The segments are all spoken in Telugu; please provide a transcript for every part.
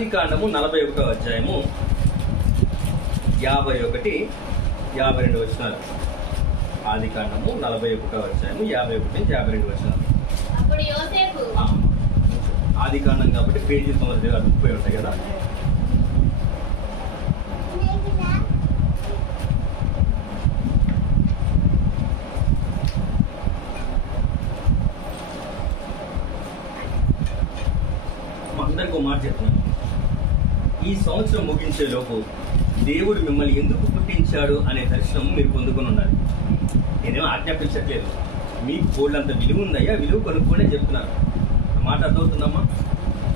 ఆది కాండము నలభై ఒకటో అధ్యాయము యాభై ఒకటి యాభై రెండు వచ్చినారు ఆది కాండము నలభై ఒకటో అధ్యాయము యాభై ఒకటి నుంచి యాభై రెండు వచ్చినారు అప్పుడు యోసేపు ఆది కాండం కాబట్టి పేజీ తొమ్మిది అతుక్కుపోయి ఉంటాయి కదా? అందరికి మాట చెప్తున్నాను ఈ సంవత్సరం ముగించేలోపు దేవుడు మిమ్మల్ని ఎందుకు పుట్టించాడు అనే దర్శనం మీరు పొందుకొని ఉన్నారు. నేనేం ఆజ్ఞాపించట్లేదు. మీకు బోల్డంత విలువ ఉందయ్యా విలువ కొనుక్కోనే చెప్తున్నాను మాట అర్థమవుతుందమ్మా?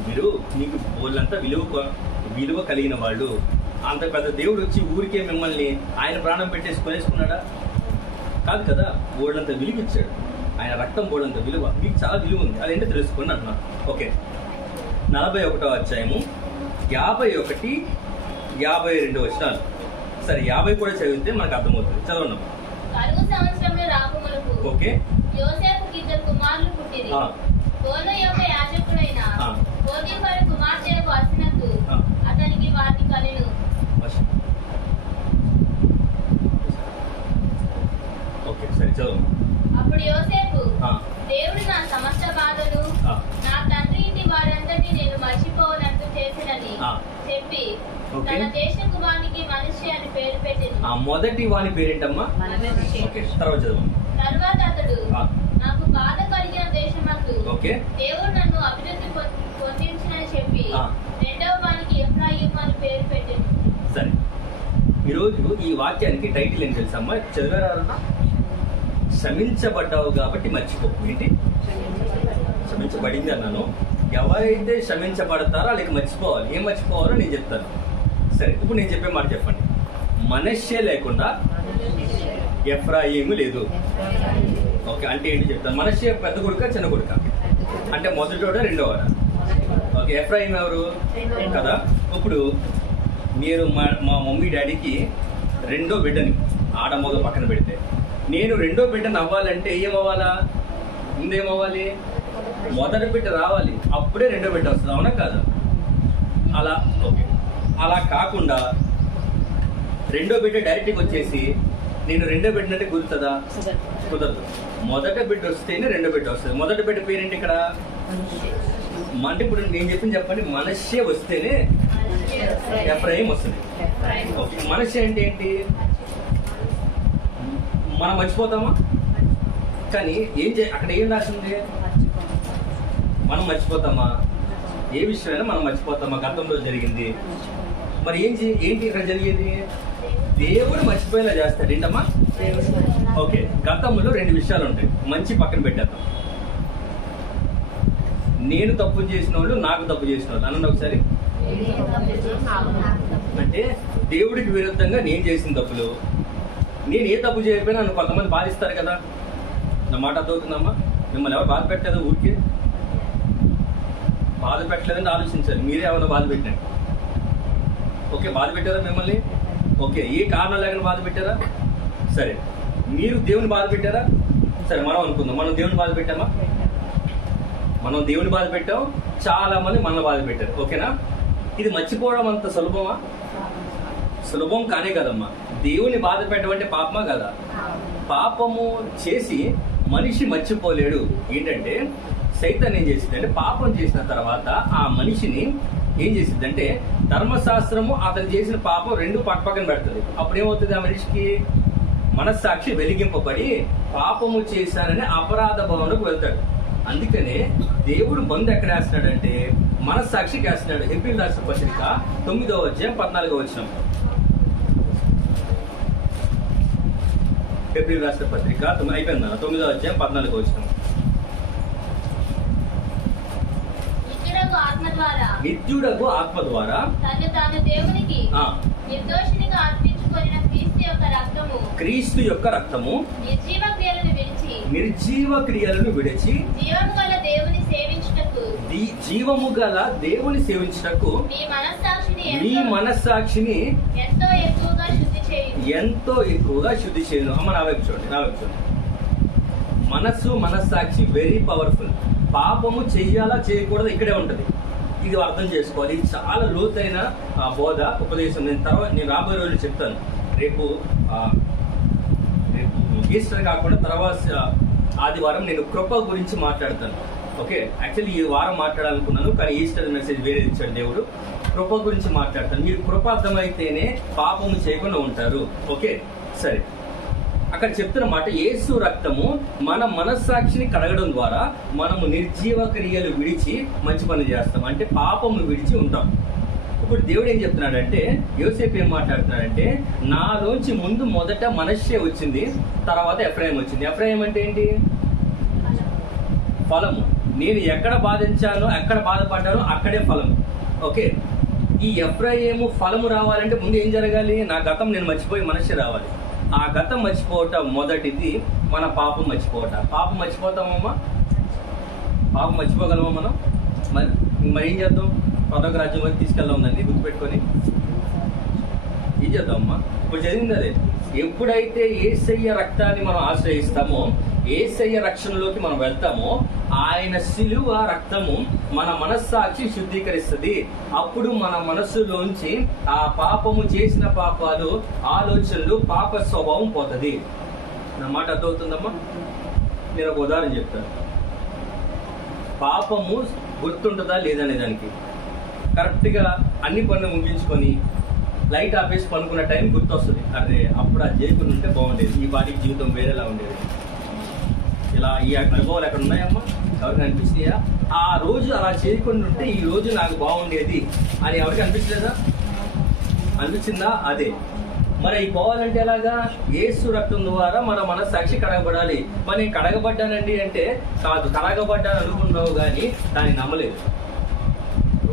మీరు మీకు బోల్డంత విలువ విలువ కలిగిన వాళ్ళు అంత పెద్ద దేవుడు వచ్చి ఊరికే మిమ్మల్ని ఆయన ప్రాణం పెట్టేసి కొనేసుకున్నాడా? కాదు కదా బోల్డంత విలువ ఇచ్చాడు. ఆయన రక్తం బోల్డంత విలువ మీకు చాలా విలువ ఉంది. అదేంటో తెలుసుకోండి అంటున్నా ఓకే. నలభై ఒకటో అధ్యాయము. యాభై ఒకటి యాభై రెండు వచనాలు. సరే యాభై కూడా చదివితే మనకు అర్థమవుతుంది. చదవండి. కరువు సంవత్సరంలో రాకములకు ఓకే. యోసేపుకి ఇద్దరు కుమారులు పుట్టిరి. ఆ, కోలో యొక్క యాజకుడైన ఆ. పోతీఫరు కుమార్తెకు అసినకు ఆ. అతనికి వాటి కలిను. మర్చి- ఓకే సరే చదువు అప్పుడు యోసేపు ఆ, దేవుడు నా సమస్త బాధలు. నా తండ్రి ఇంటి వారందరినీ నేను మర్చిపోనట్టు చేసినని. చెప్పి. తన దేశ కుమారునికి మనిషి అని పేరు పెట్టింది ఆ మొదటి వాని పేరేంటమ్మా తర్వాత చదువు తర్వాత అతడు. నాకు బాధ కలిగిన దేశమందు ఓకే దేవుడు నన్ను అభివృద్ధి పొందించినని చెప్పి. రెండవ వానికి ఎఫ్రాయిం అని పేరు పెట్టింది సరే ఈరోజు ఈ వాక్యానికి టైటిల్ ఏం తెలుసమ్మా చదివారా శ్రమించబడ్డావు కాబట్టి మర్చిపో ఏంటి? క్షమించబడింది అన్నాను. ఎవరైతే క్షమించబడతారో వాళ్ళకి మర్చిపోవాలి. ఏం మర్చిపోవాలో నేను చెప్తాను. సరే ఇప్పుడు నేను చెప్పే మాట చెప్పండి. మనస్సే లేకుండా ఎఫ్రాయిము లేదు. ఓకే అంటే ఏంటి చెప్తాను? మనస్సే పెద్ద కొడుక చిన్న కొడుక? అంటే మొదటోడ రెండోవాడ? ఓకే ఎఫ్రాయిం ఎవరు? కదా? ఇప్పుడు నేను మా మా మమ్మీ డాడీకి రెండో బిడ్డని ఆడమగ పక్కన పెడితే నేను రెండో బిడ్డను అవ్వాలంటే ఏమవ్వాలా? ముందేమవ్వాలి? మొదటి బిడ్డ రావాలి. అప్పుడే రెండో బిడ్డ వస్తుంది. అవునా కాదా? అలా ఓకే. అలా కాకుండా రెండో బిడ్డ డైరెక్ట్గా వచ్చేసి నేను రెండో బిడ్డ అంటే కుదురుతుందా? కుదరదు. మొదట బిడ్డ వస్తేనే రెండో బిడ్డ వస్తుంది. మొదటి బిడ్డ పేరేంటి ఇక్కడ? అంటే ఇప్పుడు నేను చెప్పింది చెప్పండి. మనస్సే వస్తేనే ఎఫ్రాయిం వస్తుంది. ఓకే. అంటే ఏంటి? మనం మర్చిపోతామా? కానీ ఏం చే అక్కడ ఏం రాసింది? మనం మర్చిపోతామా? ఏ విషయమైనా మనం మర్చిపోతామా? గతంలో జరిగింది. మరి ఏం ఏంటి ఇక్కడ జరిగేది? దేవుడు మర్చిపోయేలా చేస్తాడు ఏంటమ్మా? ఓకే గతంలో రెండు విషయాలు ఉంటాయి. మంచి పక్కన పెట్టేద్దాం. నేను తప్పు చేసిన వాళ్ళు నాకు తప్పు చేసిన వాళ్ళు. అనండి ఒకసారి. అంటే దేవుడికి విరుద్ధంగా నేను చేసిన తప్పులు. నేను ఏ తప్పు చేయకపోయినా నన్ను కొంతమంది బాధిస్తారు కదా. నా మాట అర్థమవుతుందమ్మా? మిమ్మల్ని ఎవరు బాధ పెట్టలేదు ఊరికే? బాధ పెట్టలేదని ఆలోచించాలి మీరే ఏమైనా బాధ పెట్టండి. ఓకే బాధ పెట్టారా మిమ్మల్ని? ఓకే ఏ కారణం లేకుండా బాధ పెట్టారా? సరే మీరు దేవుని బాధ పెట్టారా? సరే మనం అనుకుందాం. మనం దేవుని బాధ పెట్టామా? మనం దేవుని బాధ పెట్టాం. చాలా మంది మన బాధ పెట్టారు. ఓకేనా? ఇది మర్చిపోవడం అంత సులభమా? సులభం కానే కదమ్మా. దేవుని బాధ పెట్టమంటే అంటే పాపమా కదా? పాపము చేసి మనిషి మర్చిపోలేడు. ఏంటంటే సైతాన్ని ఏం చేసిందంటే పాపం చేసిన తర్వాత ఆ మనిషిని ఏం చేసిందంటే ధర్మశాస్త్రము అతను చేసిన పాపం రెండు పక్క పక్కన పెడుతుంది. అప్పుడు ఏమవుతుంది ఆ మనిషికి? మనస్సాక్షి వెలిగింపబడి పాపము చేశానని అపరాధ భవనకు వెళ్తాడు. అందుకనే దేవుడు బంధు ఎక్కడ వేస్తున్నాడంటే మనస్సాక్షికి వేస్తున్నాడు ఏప్రిల్ రాష్ట్ర పత్రిక తొమ్మిదవ అధ్యాయం పద్నాలుగో వచ్చిన ఏప్రిల్ రాష్ట్ర పత్రిక తొమ్మిది అయిపోయింది తొమ్మిదవ అధ్యాయం పద్నాలుగో వచ్చిన ఇక్కడకు ఆత్మ ద్వారా. నిత్యుడకు ఆత్మ ద్వారా తను తాను దేవునికి ఆ, నిర్దోషినిగా అర్పించుకొనిన క్రీస్తు యొక్క రక్తము క్రీస్తు యొక్క రక్తము నిర్జీవ క్రియలను విడిచి నిర్జీవ క్రియలను విడిచి జీవము గల దేవుని సేవించుటకు జీవము గల దేవుని సేవించుటకు మీ మనస్సాక్షిని మీ మనస్సాక్షిని ఎంతో ఎంతో ఎక్కువగా శుద్ధి చేయను. అమ్మ నా వైపు చూడండి నా వైపు చూడండి. మనస్సు మనస్సాక్షి వెరీ పవర్ఫుల్ పాపము చెయ్యాలా చేయకూడదు ఇక్కడే ఉంటుంది. ఇది అర్థం చేసుకోవాలి. ఇది చాలా లోతైన బోధ ఉపదేశం. నేను తర్వాత నేను రాబోయే రోజులు చెప్తాను. రేపు రేపు ఈస్టర్ కాకుండా తర్వాత ఆదివారం నేను కృప గురించి మాట్లాడతాను. ఓకే? యాక్చువల్లీ ఈ వారం మాట్లాడాలనుకున్నాను కానీ ఈస్టర్ మెసేజ్ వేరే ఇచ్చాడు దేవుడు. కృప గురించి మాట్లాడతాను. మీరు కృప అర్థమైతేనే పాపము చేయకుండా ఉంటారు. ఓకే? సరే. అక్కడ చెప్తున్న మాట యేసు రక్తము మన మనస్సాక్షిని కడగడం ద్వారా మనము నిర్జీవ క్రియలు విడిచి మంచి పనులు చేస్తాం. అంటే పాపము విడిచి ఉంటాం. ఇప్పుడు దేవుడు ఏం చెప్తున్నాడంటే యోసేపు ఏం మాట్లాడుతున్నాడంటే నాలోంచి ముందు మొదట మనస్సే వచ్చింది తర్వాత ఎఫ్రాయిం వచ్చింది. ఎఫ్రాయిం అంటే ఏంటి? ఫలము. నేను ఎక్కడ బాధించానో ఎక్కడ బాధపడ్డానో అక్కడే ఫలం ఓకే? ఈ ఎఫ్రాయేము ఫలము రావాలంటే ముందు ఏం జరగాలి? నా గతం నేను మర్చిపోయి మనిషి రావాలి. ఆ గతం మర్చిపోవటం మొదటిది మన పాపం మర్చిపోవటం. పాపం మర్చిపోతామమ్మా? పాపం మర్చిపోగలమా మనం? మరి మరి ఏం చేద్దాం? పదొక రాజ్యం వరకు తీసుకెళ్దాం దాన్ని గుర్తుపెట్టుకొని. ఏం చేద్దామమ్మా ఇప్పుడు జరిగింది అదే. ఎప్పుడైతే ఏసయ్య రక్తాన్ని మనం ఆశ్రయిస్తామో ఏసయ్య రక్షణలోకి మనం వెళ్తామో ఆయన శిలువ రక్తము మన మనస్సాక్షి శుద్ధీకరిస్తుంది. అప్పుడు మన మనస్సులోంచి ఆ పాపము చేసిన పాపాలు ఆలోచనలు పాప స్వభావం పోతుంది. నా మాట అర్థమవుతుందమ్మా? నేను ఒక ఉదాహరణ చెప్తాను. పాపము గుర్తుంటుందా లేదనే దానికి? కరెక్ట్గా అన్ని పనులు ముగించుకొని లైట్ ఆపేసి పనుకున్న టైం గుర్తొస్తుంది. అరే అప్పుడు అది చేయకుండా ఉంటే బాగుండేది. ఈ వాటికి జీవితం వేరేలా ఉండేది. ఇలా ఈ అనుభవాలు ఎక్కడ ఉన్నాయమ్మా? ఎవరికి అనిపిస్తున్నాయా? ఆ రోజు అలా చేయకుండా ఉంటే ఈ రోజు నాకు బాగుండేది అని ఎవరికి అనిపించలేదా? అనిపించిందా? అదే. మరి ఈ పోవాలంటే ఎలాగా? ఏసు రక్తం ద్వారా మన మనస్సాక్షి కడగబడాలి. మరి నేను కడగబడ్డానండి అంటే కాదు కడగబడ్డాను అనుకున్నావు కానీ దాన్ని నమ్మలేదు.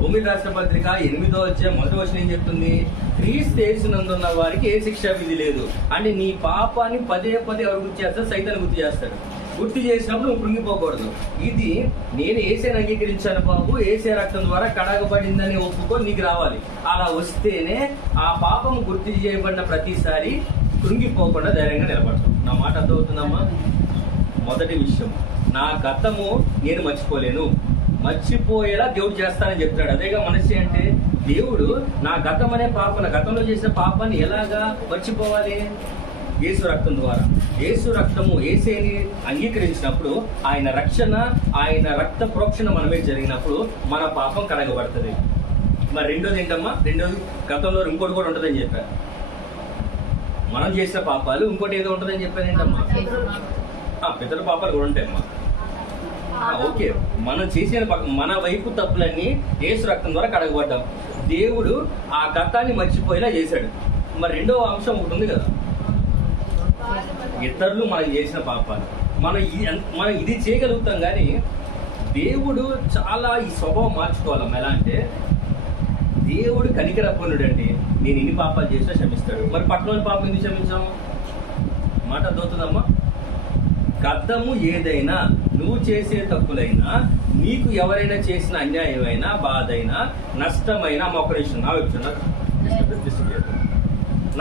భూమి రాష్ట్ర పత్రిక ఎనిమిదో వచ్చే మొదటి వచ్చిన ఏం చెప్తుంది? క్రీస్తు యేసునందున్న వారికి ఏ శిక్ష విధి లేదు. అంటే నీ పాపాన్ని పదే పదే ఎవరు గుర్తు చేస్తాడు సైతాన్ని గుర్తు చేస్తాడు. గుర్తు చేసినప్పుడు నువ్వు కృంగిపోకూడదు. ఇది నేను ఏసేని అంగీకరించాను బాబు. ఏసే రక్తం ద్వారా కడగబడిందని ఒప్పుకో నీకు రావాలి. అలా వస్తేనే ఆ పాపం గుర్తు చేయబడిన ప్రతిసారి కృంగిపోకుండా ధైర్యంగా నిలబడతాం నా మాట అర్థమవుతుందమ్మా? మొదటి విషయం. నా గతము నేను మర్చిపోలేను. మర్చిపోయేలా దేవుడు చేస్తానని చెప్తాడు అదేగా మనిషి అంటే దేవుడు నా గతం అనే పాపన గతంలో చేసిన పాపాన్ని ఎలాగా మర్చిపోవాలి? యేసు రక్తం ద్వారా. యేసు రక్తము ఏసేని అంగీకరించినప్పుడు ఆయన రక్షణ ఆయన రక్త ప్రోక్షణ మనమే జరిగినప్పుడు మన పాపం కడగబడుతుంది. మరి రెండోది ఏంటమ్మా? రెండోది గతంలో ఇంకోటి కూడా ఉంటుందని చెప్పారు. మనం చేసిన పాపాలు ఇంకోటి ఏదో ఉంటుందని చెప్పాను ఏంటమ్మా? ఆ, పాపాలు కూడా ఉంటాయమ్మా. ఓకే. మనం చేసిన మన వైపు తప్పులన్నీ యేసు రక్తం ద్వారా కడగబడ్డాం. దేవుడు ఆ గతాన్ని మర్చిపోయేలా చేశాడు. మరి రెండవ అంశం ఒకటి ఉంది కదా. ఇతరులు మనం చేసిన పాపాలు. మనం మనం ఇది చేయగలుగుతాం కానీ దేవుడు చాలా ఈ స్వభావం మార్చుకోవాలి. ఎలా అంటే దేవుడు కనికరపనుడు అండి నేను ఇన్ని పాపాలు చేసినా క్షమిస్తాడు. మరి పట్టణంలో పాపం ఎందుకు క్షమించాము? మాట అర్థమవుతుందమ్మా? గతము ఏదైనా నువ్వు చేసే తప్పులైనా నీకు ఎవరైనా చేసిన అన్యాయమైనా బాధైనా నష్టమైనా మొక్కరేషన్ నా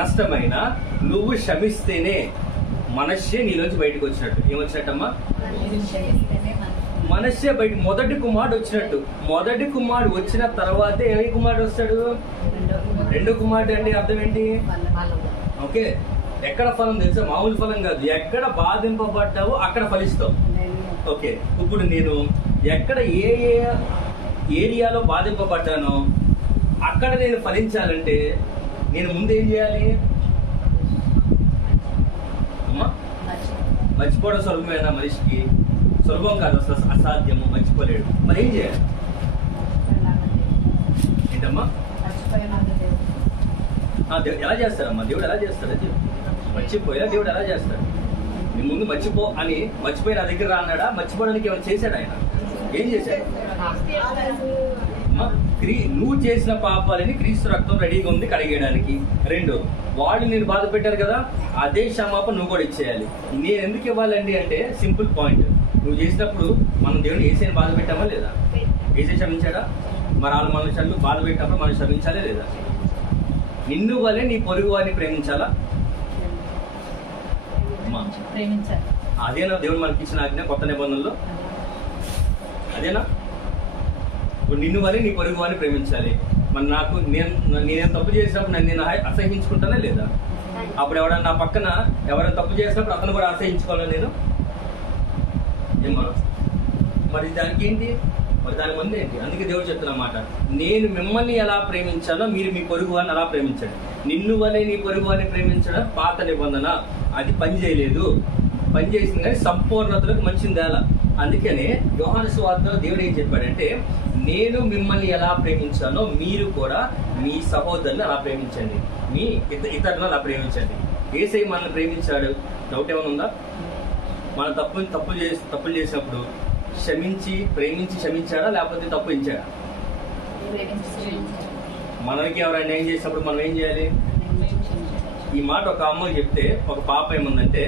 నష్టమైన నువ్వు క్షమిస్తేనే మనస్సే నీలోంచి బయటకు వచ్చినట్టు. ఏమొచ్చినట్టమ్మా? మనస్సే బయట మొదటి కుమారుడు వచ్చినట్టు. మొదటి కుమారుడు వచ్చిన తర్వాతే ఏ కుమారుడు వస్తాడు? రెండో కుమారుడు అంటే అర్థం ఏంటి? ఓకే. ఎక్కడ ఫలం తెలుసా? మామూలు ఫలం కాదు. ఎక్కడ బాధింపబడ్డావో అక్కడ ఫలిస్తావు. ఓకే ఇప్పుడు నేను ఎక్కడ ఏ ఏ ఏరియాలో బాధింపబడ్డానో అక్కడ నేను ఫలించాలంటే నేను ముందు ఏం చేయాలి? అమ్మా మర్చిపోవడం సులభమేనా మనిషికి? సులభం కాదు అసలు అసాధ్యము మర్చిపోలేడు. మరి ఏం చేయాలి? ఏంటమ్మా? ఎలా చేస్తారమ్మా? దేవుడు ఎలా చేస్తాడు? చెప్పు. మర్చిపోయా దేవుడు ఎలా చేస్తాడు? నీ ముందు మర్చిపో అని మర్చిపోయి నా దగ్గర రాన్నాడా మర్చిపోవడానికి ఏమైనా చేశాడు ఆయన? ఏం చేశాడు? క్రీ నువ్వు చేసిన పాపాలని క్రీస్తు రక్తం రెడీగా ఉంది కడిగేయడానికి. రెండు వాళ్ళు నేను బాధ పెట్టారు కదా అదే క్షమాపణ నువ్వు కూడా ఇచ్చేయాలి. నేను ఎందుకు ఇవ్వాలండి అంటే సింపుల్ పాయింట్. నువ్వు చేసినప్పుడు మనం దేవుని ఏసీని బాధ పెట్టామా లేదా? ఏసీ క్షమించాడా? మరి వాళ్ళు మనుషులు బాధ పెట్టినప్పుడు మనం క్షమించాలి లేదా? నిన్ను వల్లే నీ పొరుగు వారిని ప్రేమించాలా? అమ్మా, ప్రేమించాలి అదేనా దేవుడు మనకి ఇచ్చిన ఆజ్ఞ కొత్త నిబంధనలో? అదేనా? నిన్ను వని నీ పొరుగు అని ప్రేమించాలి. మరి నాకు నేను నేను తప్పు చేసినప్పుడు నన్ను నేను అసహ- అసహించుకుంటానా లేదా? అప్పుడు ఎవడన్నా నా పక్కన ఎవరైనా తప్పు చేసినప్పుడు అతను కూడా అసహించుకోవాలా నేను? ఏమా మరి దానికి ఏంటి మరి దాని ముందు ఏంటి? అందుకే దేవుడు చెప్తున్నమాట నేను మిమ్మల్ని ఎలా ప్రేమించానో మీరు మీ పొరుగు అని అలా ప్రేమించండి. నిన్ను వలె నీ పొరుగు అని ప్రేమించడం పాత నిబంధన. అది పని చేయలేదు. పని చేసింది కానీ సంపూర్ణతలకు మంచిది తేల అందుకనే యోహాను సువార్తలో దేవుడు ఏం చెప్పాడంటే నేను మిమ్మల్ని ఎలా ప్రేమించానో మీరు కూడా మీ సహోదరుని అలా ప్రేమించండి. మీ ఇత ఇతరులను అలా ప్రేమించండి. ఏసై మనల్ని ప్రేమించాడు. డౌట్ ఏమైనా ఉందా? మన తప్పు తప్పు చేసి తప్పులు చేసినప్పుడు క్షమించి ప్రేమించి క్షమించాడా లేకపోతే తప్పు ఇచ్చాడా మనకి ఎవరైనా ఏం చేసినప్పుడు మనం ఏం చేయాలి? ఈ మాట ఒక అమ్మ చెప్తే ఒక పాప ఏముందంటే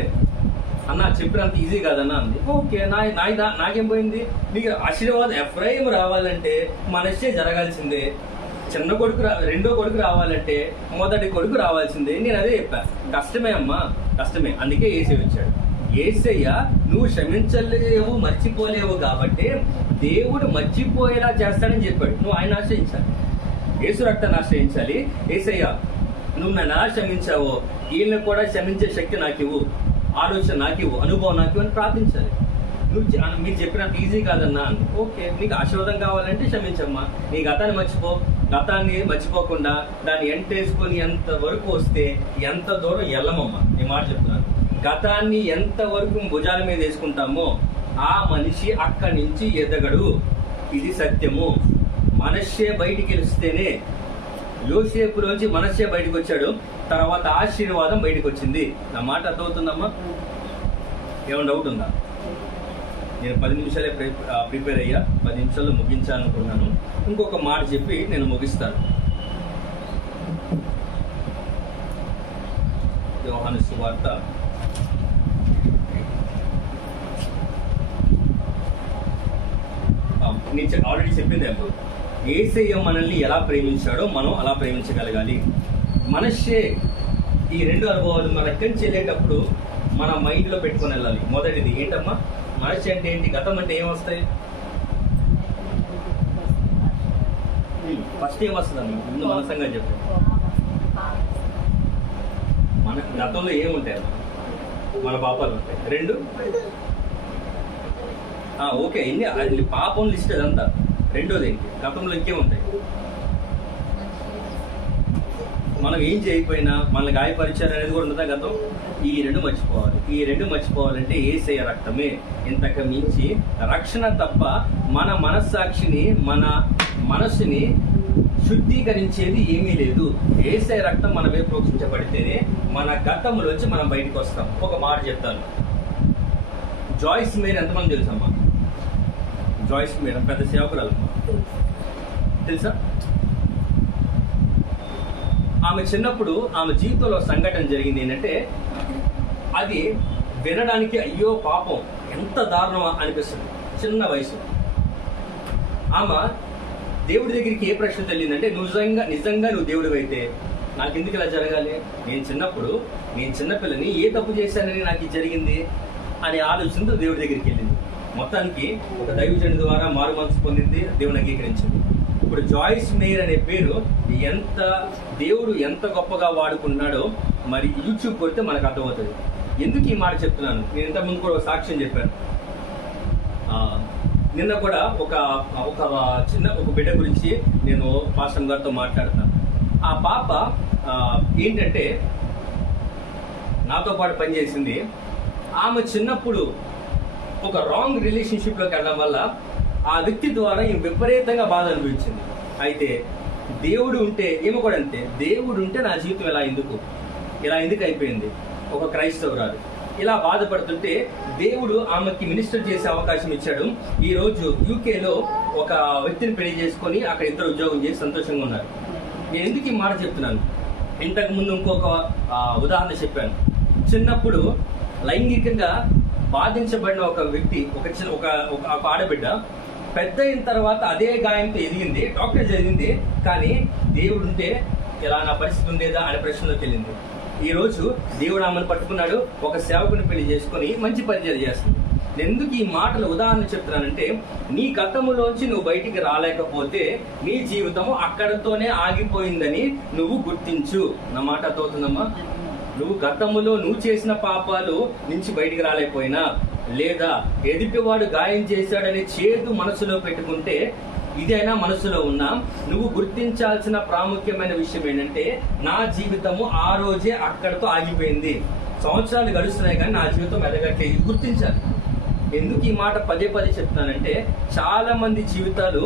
అన్న చెప్పినంత ఈజీ కాదన్న అంది. ఓకే నా నాకేం పోయింది? నీకు ఆశీర్వాదం ఎఫ్రైమ్ రావాలంటే మనసే జరగాల్సిందే. చిన్న కొడుకు రా రెండో కొడుకు రావాలంటే మొదటి కొడుకు రావాల్సిందే. నేను అదే చెప్పాను కష్టమే అమ్మా కష్టమే. అందుకే ఏసీ వచ్చాడు. ఏసయ్య నువ్వు క్షమించలేవు మర్చిపోలేవు కాబట్టి దేవుడు మర్చిపోయేలా చేస్తాడని చెప్పాడు. నువ్వు ఆయన ఆశ్రయించాలి. యేసు రక్తాన్ని ఆశ్రయించాలి. ఏసయ్య నువ్వు నన్ను ఎలా క్షమించావో వీళ్ళని కూడా క్షమించే శక్తి నాకు ఇవ్వు ఆలోచన నాకు ఇవ్వు అనుభవం నాకు అని ప్రార్థించాలి. నువ్వు మీరు చెప్పినంత ఈజీ కాదన్నా. ఓకే నీకు ఆశీర్వాదం కావాలంటే క్షమించమ్మా. నీ గతాన్ని మర్చిపో గతాన్ని మర్చిపోకుండా దాన్ని ఎంటేసుకొని ఎంత వరకు వస్తే ఎంత దూరం వెళ్ళమమ్మా. నీ మాట చెప్తున్నాను. గతాన్ని ఎంతవరకు భుజాల మీద వేసుకుంటామో ఆ మనిషి అక్కడి నుంచి ఎదగడు. ఇది సత్యము. మనస్సే బయటికి వెలిస్తేనే యోసేపులోంచి మనస్సే బయటకు వచ్చాడు. తర్వాత ఆశీర్వాదం బయటకు వచ్చింది. నా మాట అర్థమవుతుందమ్మా? ఏమైనా డౌట్ ఉందా? నేను పది నిమిషాలే ప్రిపేర్ అయ్యా. పది నిమిషాల్లో ముగించాలనుకున్నాను. ఇంకొక మాట చెప్పి నేను ముగిస్తాను. యోహాను సువార్త ఆ, నేను ఆల్రెడీ చెప్పింది అప్పుడు ఏసయ్య మనల్ని ఎలా ప్రేమించాడో మనం అలా ప్రేమించగలగాలి. మనషే ఈ రెండు అనుభవాలు మన ఎక్కడి నుంచి వెళ్ళేటప్పుడు మన మైండ్లో పెట్టుకొని వెళ్ళాలి. మొదటిది ఏంటమ్మా? మనషి అంటే ఏంటి? గతం అంటే ఏం వస్తాయి ఫస్ట్ ఏం వస్తుందమ్మా ముందు మనసంగా చెప్పు. మన గతంలో ఏముంటాయి మన పాపాలు ఉంటాయి. రెండు? ఓకే ఎన్ని అది పాపం లిస్ట్ అదంతా. రెండోది ఏంటి? గతంలో ఇంకేముంటాయి? మనం ఏం చేయకపోయినా మనల్ని గాయపరిచారు అనేది కూడా ఉండదా గతం? ఈ రెండు మర్చిపోవాలి. ఈ రెండు మర్చిపోవాలంటే ఏసే రక్తమే. ఇంతకు మించి రక్షణ తప్ప మన మనస్సాక్షిని మన మనస్సుని శుద్ధీకరించేది ఏమీ లేదు. ఏసే రక్తం మన మీద ప్రోక్షించబడితేనే మన గతంలోంచి మనం బయటకు వస్తాం. ఒక మాట చెప్తాను. జాయిస్ మీరు ఎంతమంది తెలుసమ్మా? జాయిస్ మీరు పెద్ద సేవకురాలు. తెలుసా? ఆమె చిన్నప్పుడు ఆమె జీవితంలో సంఘటన జరిగింది ఏంటంటే అది వినడానికి అయ్యో పాపం ఎంత దారుణమా అనిపిస్తుంది. చిన్న వయసు. ఆమె దేవుడి దగ్గరికి ఏ ప్రశ్న తెలియదంటే నువ్వు నిజంగా నిజంగా నువ్వు దేవుడు అయితే నాకు ఎందుకు ఇలా జరగాలి? నేను చిన్నప్పుడు నేను చిన్నపిల్లని ఏ తప్పు చేశానని నాకు జరిగింది? అనే ఆలోచనతో దేవుడి దగ్గరికి వెళ్ళింది. మొత్తానికి ఒక దైవజన్ ద్వారా మారు మనసు పొందింది దేవుని అంగీకరించింది. ఇప్పుడు జాయిస్ మేయర్ అనే పేరు ఎంత దేవుడు ఎంత గొప్పగా వాడుకున్నాడో మరి యూట్యూబ్ కొడితే మనకు అర్థమవుతుంది. ఎందుకు ఈ మాట చెప్తున్నాను? నేను ఇంతకుముందు కూడా ఒక సాక్ష్యం చెప్పాను. ఆ, నిన్న కూడా ఒక ఒక చిన్న ఒక బిడ్డ గురించి నేను పాస్టర్ గారితో మాట్లాడుతాను ఆ పాప ఏంటంటే నాతో పాటు పనిచేసింది. ఆమె చిన్నప్పుడు ఒక రాంగ్ రిలేషన్షిప్లోకి వెళ్ళడం వల్ల ఆ వ్యక్తి ద్వారా ఈమె విపరీతంగా బాధ అనిపించింది అయితే దేవుడు ఉంటే ఏమో కూడా అంతే. దేవుడు ఉంటే నా జీవితం ఇలా ఎందుకు? ఇలా ఎందుకు అయిపోయింది? ఒక క్రైస్తవురాలు. ఇలా బాధపడుతుంటే దేవుడు ఆమెకి మినిస్టర్ చేసే అవకాశం ఇచ్చాడు. ఈ రోజు యూకేలో ఒక వ్యక్తిని పెళ్ళి చేసుకొని అక్కడ ఇద్దరు ఉద్యోగం చేసి సంతోషంగా ఉన్నారు. నేను ఎందుకు ఈ మాట చెప్తున్నాను? ఇంతకుముందు ఇంకొక ఉదాహరణ చెప్పాను. చిన్నప్పుడు లైంగికంగా బాధించబడిన ఒక వ్యక్తి ఒక చిన్న ఒక ఒక ఆడబిడ్డ పెద్ద అయిన తర్వాత అదే గాయంతో ఎదిగింది డాక్టర్ చదివింది కానీ దేవుడు ఉంటే ఇలా నా పరిస్థితి ఉండేదా అనే ప్రశ్నలోకి వెళ్ళింది ఈ రోజు దేవుడు ఆమెను పట్టుకున్నాడు ఒక సేవకుని పెళ్ళి చేసుకొని మంచి పరిచయం చేస్తుంది. ఎందుకు ఈ మాటలు ఉదాహరణ చెప్తున్నానంటే నీ గతములోంచి నువ్వు బయటికి రాలేకపోతే నీ జీవితము అక్కడతోనే ఆగిపోయిందని నువ్వు గుర్తించు. నా మాట అర్థమవుతుందమ్మా? నువ్వు గతములో నువ్వు చేసిన పాపాలు నుంచి బయటికి రాలేకపోయినా లేదా ఎదుటివాడు గాయం చేశాడనే చేదు మనసులో పెట్టుకుంటే ఇదైనా మనసులో ఉన్నా నువ్వు గుర్తించాల్సిన ప్రాముఖ్యమైన విషయం ఏంటంటే నా జీవితము ఆ రోజే అక్కడతో ఆగిపోయింది. సంవత్సరాలు గడుస్తున్నాయి కానీ నా జీవితం ఎదగట్లేదు గుర్తించాలి. ఎందుకు ఈ మాట పదే పదే చెప్తానంటే చాలా మంది జీవితాలు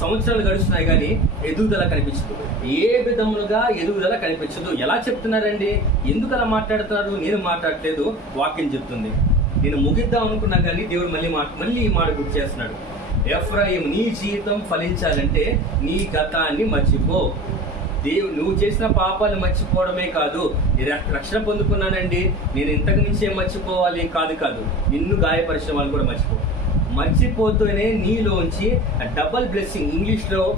సంవత్సరాలు గడుస్తున్నాయి కానీ ఎదుగుదల కనిపించదు. ఏ విధములుగా ఎదుగుదల కనిపించదు? ఎలా చెప్తున్నారండి? ఎందుకు అలా మాట్లాడుతున్నారు? నేను మాట్లాడట్లేదు వాక్యం చెప్తుంది. నేను ముగిద్దాం అనుకున్నా కానీ దేవుడు మళ్ళీ మాట మళ్ళీ ఈ మాట గుర్తు చేస్తున్నాడు. ఎఫ్రాయిం నీ జీవితం ఫలించాలంటే నీ గతాన్ని మర్చిపో. దేవుడు నువ్వు చేసిన పాపాలు మర్చిపోవడమే కాదు రక్షణ పొందుకున్నానండి. నేను ఇంతకు మించి ఏం మర్చిపోవాలి? కాదు కాదు. నిన్ను గాయపరిచిన వాళ్ళు కూడా మర్చిపో. మర్చిపోతూనే నీలోంచి డబల్ బ్లెస్సింగ్ ఇంగ్లీష్లో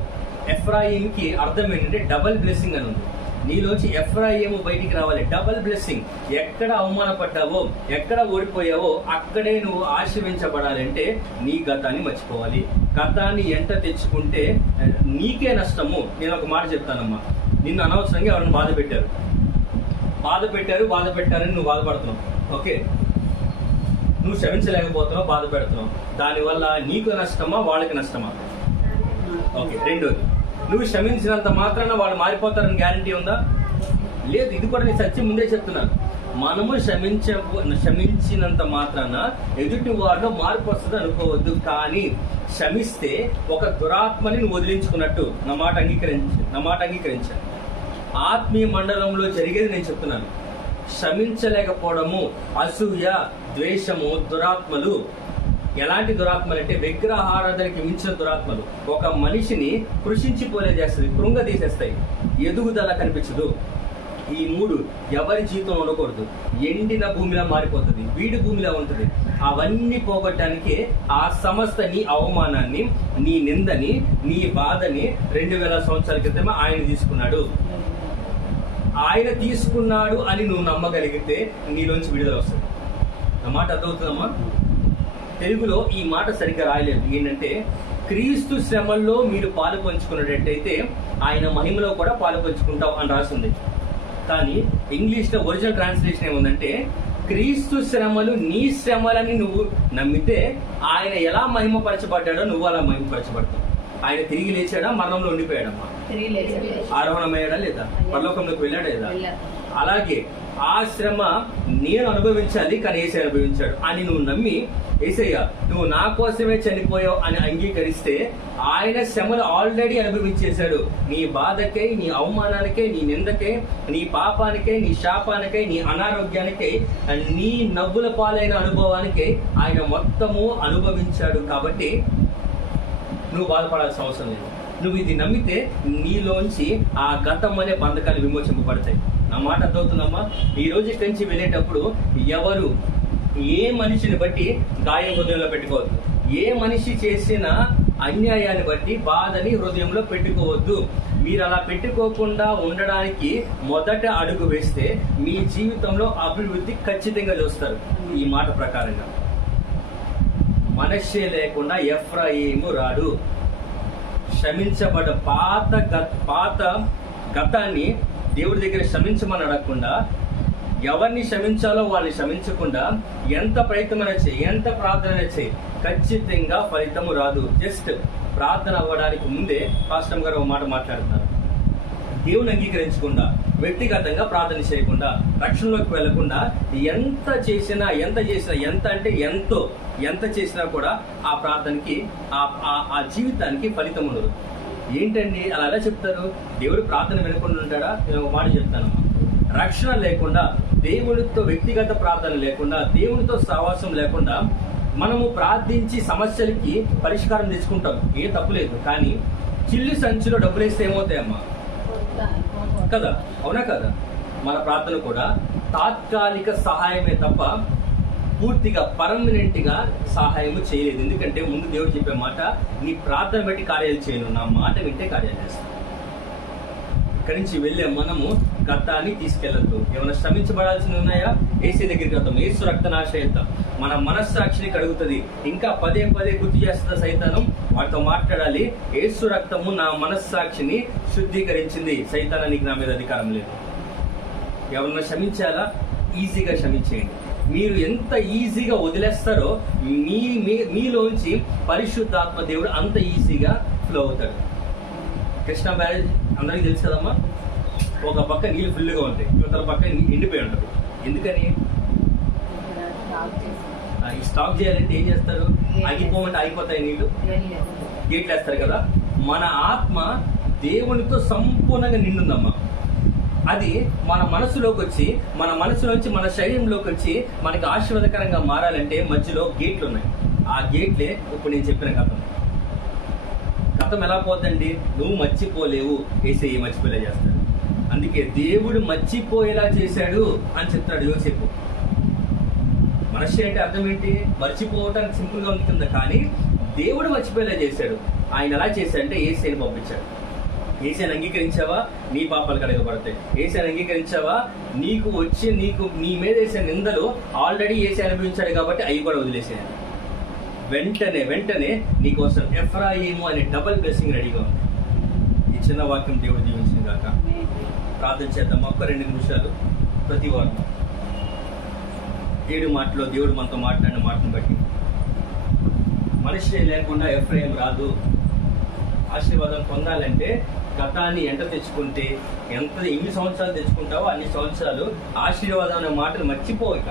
ఎఫ్రాయిమ్కి కి అర్థం ఏంటంటే డబల్ బ్లెస్సింగ్ అని ఉంది. నీలోంచి ఎఫ్రాయిము బయటికి రావాలి. Double blessing. ఎక్కడ అవమానపడ్డావో ఎక్కడ ఓడిపోయావో అక్కడే నువ్వు ఆశీర్వించబడాలంటే నీ గతాన్ని మర్చిపోవాలి. గతాన్ని ఎంట తెచ్చుకుంటే నీకే నష్టము. నేను ఒక మాట చెప్తానమ్మా. నిన్ను అనవసరంగా ఎవరిని బాధ పెట్టారు? బాధ పెట్టారు బాధ పెట్టారని నువ్వు బాధపడుతున్నావు. ఓకే? నువ్వు క్షమించలేకపోతున్నావు బాధ పెడుతున్నావు దానివల్ల నీకు నష్టమా వాళ్ళకి నష్టమా? ఓకే రెండోది. నువ్వు క్షమించినంత మాత్రాన వాళ్ళు మారిపోతారని గ్యారంటీ ఉందా? లేదు ఇది కూడా నేను సత్యం ముందే చెప్తున్నాను. మనము క్షమించ క్షమించినంత మాత్రాన ఎదుటి వారిలో మార్పు వస్తుంది అనుకోవద్దు కానీ క్షమిస్తే ఒక దురాత్మని నువ్వు వదిలించుకున్నట్టు. నా మాట అంగీకరించి నా మాట అంగీకరించాను ఆత్మీయ మండలంలో జరిగేది నేను చెప్తున్నాను. క్షమించలేకపోవడము అసూయ ద్వేషము దురాత్మలు. ఎలాంటి దురాత్మలు అంటే విగ్రహారాధనకి మించిన దురాత్మలు. ఒక మనిషిని కృషించిపోలే చేస్తుంది కృంగ తీసేస్తాయి ఎదుగుదల కనిపించదు. ఈ మూడు ఎవరి జీవితం ఉండకూడదు. ఎండిన భూమిలా మారిపోతుంది వీడి భూమిలా ఉంటుంది. అవన్నీ పోగొట్టడానికి ఆ సంస్థ నీ అవమానాన్ని నీ నిందని నీ బాధని రెండు వేల సంవత్సరాల క్రితమే ఆయన తీసుకున్నాడు. ఆయన తీసుకున్నాడు అని నువ్వు నమ్మగలిగితే నీలోంచి విడుదల వస్తుంది. నా మాట అర్థమవుతుందమ్మా? తెలుగులో ఈ మాట సరిగ్గా రాయలేదు. ఏంటంటే క్రీస్తు శ్రమల్లో మీరు పాలు పంచుకున్నట్టయితే ఆయన మహిమలో కూడా పాలు పంచుకుంటావు అని రాసింది. కానీ ఇంగ్లీష్లో ఒరిజినల్ ట్రాన్స్లేషన్ ఏముందంటే క్రీస్తు శ్రమలు నీ శ్రమలని నువ్వు నమ్మితే ఆయన ఎలా మహిమపరచబడ్డాడో నువ్వు అలా మహిమపరచబడతావు. ఆయన తిరిగి లేచాడా? మరణంలో ఉండిపోయాడమ్మా. ఆరోహణమయ్యాడా లేదా? పరలోకంలోకి వెళ్ళాడా లేదా. అలాగే ఆ శ్రమ నేను అనుభవించాలి కానీ ఏసై అనుభవించాడు. అని నువ్వు నమ్మి ఏసయ్య నువ్వు నా కోసమే చనిపోయావు అని అంగీకరిస్తే ఆయన శ్రమలు ఆల్రెడీ అనుభవించేశాడు. నీ బాధకై నీ అవమానానికై నీ నిందకై నీ పాపానికై నీ శాపానికై నీ అనారోగ్యానికై నీ నవ్వుల పాలైన అనుభవానికై ఆయన మొత్తము అనుభవించాడు కాబట్టి నువ్వు బాధపడాల్సిన అవసరం లేదు. నువ్వు ఇది నమ్మితే నీలోంచి ఆ గతం అనే బంధకాలు విమోచింపబడతాయి. నా మాట అర్థమవుతుందమ్మా? ఈ రోజు ఇక్కడి నుంచి వెళ్ళేటప్పుడు ఎవరు ఏ మనిషిని బట్టి గాయం హృదయంలో పెట్టుకోవద్దు. ఏ మనిషి చేసిన అన్యాయాన్ని బట్టి బాధని హృదయంలో పెట్టుకోవద్దు. మీరు అలా పెట్టుకోకుండా ఉండడానికి మొదట అడుగు వేస్తే మీ జీవితంలో అభివృద్ధి ఖచ్చితంగా చూస్తారు. ఈ మాట ప్రకారంగా. మనస్సే లేకుండా ఎఫ్రాయిము రాడు. క్షమించబడ్డ పాత గ- పాత గతాన్ని దేవుడి దగ్గర క్షమించమని అడగకుండా ఎవరిని క్షమించాలో వాళ్ళని క్షమించకుండా ఎంత ప్రయత్నం చేయి ఎంత ప్రార్థన చేయి. ఖచ్చితంగా ఫలితము రాదు. జస్ట్ ప్రార్థన అవ్వడానికి ముందే పాస్టమ్ గారు ఒక మాట మాట్లాడుతున్నారు. దేవుని అంగీకరించకుండా వ్యక్తిగతంగా ప్రార్థన చేయకుండా రక్షణలోకి వెళ్ళకుండా ఎంత చేసినా ఎంత చేసినా ఎంత అంటే ఎంతో ఎంత చేసినా కూడా ఆ ప్రార్థనకి ఆ ఆ- ఆ జీవితానికి ఫలితం ఉండదు. ఏంటండి? అలా ఎలా చెప్తారు? దేవుడు ప్రార్థన వినకుండా ఉంటాడా? నేను ఒక మాట చెప్తాను. రక్షణ లేకుండా దేవుడితో వ్యక్తిగత ప్రార్థన లేకుండా దేవుడితో సహవాసం లేకుండా మనము ప్రార్థించి సమస్యలకి పరిష్కారం తెచ్చుకుంటాం. ఏ తప్పు లేదు. కానీ చిల్లి సంచిలో డబ్బులు వేస్తే ఏమవుతాయమ్మా కదా? అవునా కదా? మన ప్రార్థన కూడా తాత్కాలిక సహాయమే తప్ప పూర్తిగా పర్మనెంట్గా సహాయం చేయలేదు. ఎందుకంటే ముందు దేవుడు చెప్పే మాట నీ ప్రార్థన బట్టి కార్యాలు చేయను. నా మాట వింటే కార్యాలు చేస్తాను. ఇక్కడి నుంచి వెళ్ళే మనము గతాన్ని తీసుకెళ్ళద్దు. ఏమైనా శ్రమించబడాల్సి ఉన్నాయా? ఏసీ దగ్గరికి వద్దాం ఏసు రక్తనాశయిద్దాం మన మనస్సాక్షిని కడుగుతుంది. ఇంకా పదే పదే గుర్తు చేస్తున్న సైతానం వాటితో మాట్లాడాలి. ఏసు రక్తము నా మనస్సాక్షిని శుద్ధీకరించింది. సైతానానికి నా మీద అధికారం లేదు. ఎవరన్నా క్షమించాలా? ఈజీగా క్షమించేయండి. మీరు ఎంత ఈజీగా వదిలేస్తారో మీ మీలోంచి పరిశుద్ధాత్మ దేవుడు అంత ఈజీగా ఫ్లో అవుతాడు. కృష్ణ బ్యారేజ్ అందరికీ తెలుసు కదమ్మా? ఒక పక్క నీళ్ళు ఫుల్గా ఉంటాయి ఇవతల పక్క ఎండిపోయి ఉంటుంది. ఎందుకని? స్టాప్ చేయాలంటే ఏం చేస్తారు? ఆగిపోమంటే ఆగిపోతాయి నీళ్ళు. గేట్లు వేస్తారు కదా? మన ఆత్మ దేవునితో సంపూర్ణంగా నిండుందమ్మా. అది మన మనసులోకి వచ్చి మన మనసులోంచి మన శరీరంలోకి వచ్చి మనకి ఆశీర్వాదకరంగా మారాలంటే మధ్యలో గేట్లు ఉన్నాయి. ఆ గేట్లే ఇప్పుడు నేను చెప్పిన కథ. కథం ఎలా పోతండి నువ్వు మర్చిపోలేవు. వేసే మర్చిపోలే చేస్తాడు. అందుకే దేవుడు మర్చిపోయేలా చేశాడు అని చెప్తాడు యోసేపు. మనస్సు అంటే అర్థం ఏంటి? మర్చిపోవటానికి సింపుల్గా ఉంటుంది కానీ దేవుడు మర్చిపోయేలా చేశాడు. ఆయన ఎలా చేశాడంటే ఏసైని పంపించాడు. ఏసైని అంగీకరించావా? నీ పాపాలు కడగబడతాయి ఏసైని అంగీకరించావా? నీకు వచ్చి నీకు నీ మీద వేసే నిందలు ఆల్రెడీ ఏసీ అనుభవించాడు కాబట్టి అవి కూడా వదిలేసాను వెంటనే వెంటనే నీకోసం ఎఫ్రాయిము అనే డబుల్ బ్లెస్సింగ్ రెడీగా ఉంది ఈ చిన్న వాక్యం దేవుడు దీవించింది కాక ప్రార్థన చేద్దాం ఒక్క రెండు నిమిషాలు. ప్రతి వారం. ఏడు మాటలో దేవుడు మనతో మాట్లాడిన మాటను బట్టి. మనిషి లేకుండా ఎఫ్ఐఎం రాదు. ఆశీర్వాదం పొందాలంటే గతాన్ని ఎంట తెచ్చుకుంటే ఎంత ఎన్ని సంవత్సరాలు తెచ్చుకుంటావో అన్ని సంవత్సరాలు ఆశీర్వాదం అనే మాటను మర్చిపోయిక